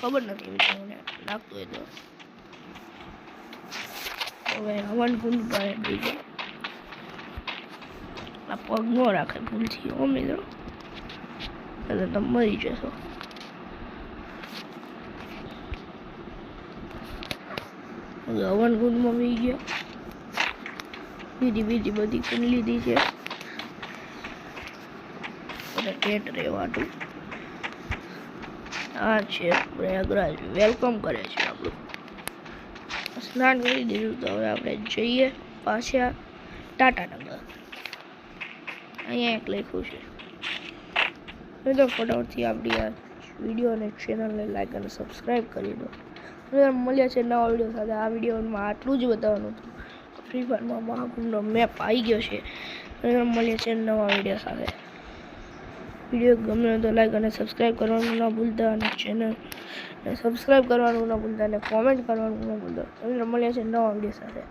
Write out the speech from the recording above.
ખબર નથી મને લાગતું હોય તો હવે હવન કુંડ પર બીજું આ પગ ન રાખે ભૂલથી હો મિત્રો, એટલે તમે મરી જશો. હવન કુંડમાં બી ગયા, બીજી બધી કરી લીધી છે અને ટેન્ટ રહેવાનું. આ છે પ્રયાગરાજ, વેલકમ કરે છે આપણું. સ્નાન કરી દીધું તો હવે આપણે જઈએ પાછા ટાટાનગર. અહીંયા એક લખ્યું છે તો ફટાફટથી આપણી આ વિડીયો અને ચેનલને લાઈક અને સબસ્ક્રાઈબ કરી દો. મળ્યા છે નવા વિડીયો સાથે. આ વિડીયોમાં આટલું જ બતાવવાનું હતું. ફ્રી ફાયરમાં મહાકુંભનો મેપ આવી ગયો છે. મળ્યા છે નવા વિડીયો સાથે. વિડીયો ગમે તો લાઈક અને સબસ્ક્રાઈબ કરવાનું ના ભૂલતા, અને ચેનલ સબસ્ક્રાઈબ કરવાનું ના ભૂલતા, અને કોમેન્ટ કરવાનું ના ભૂલતા. તમને મળ્યા છે નવા વિડીયો સાથે.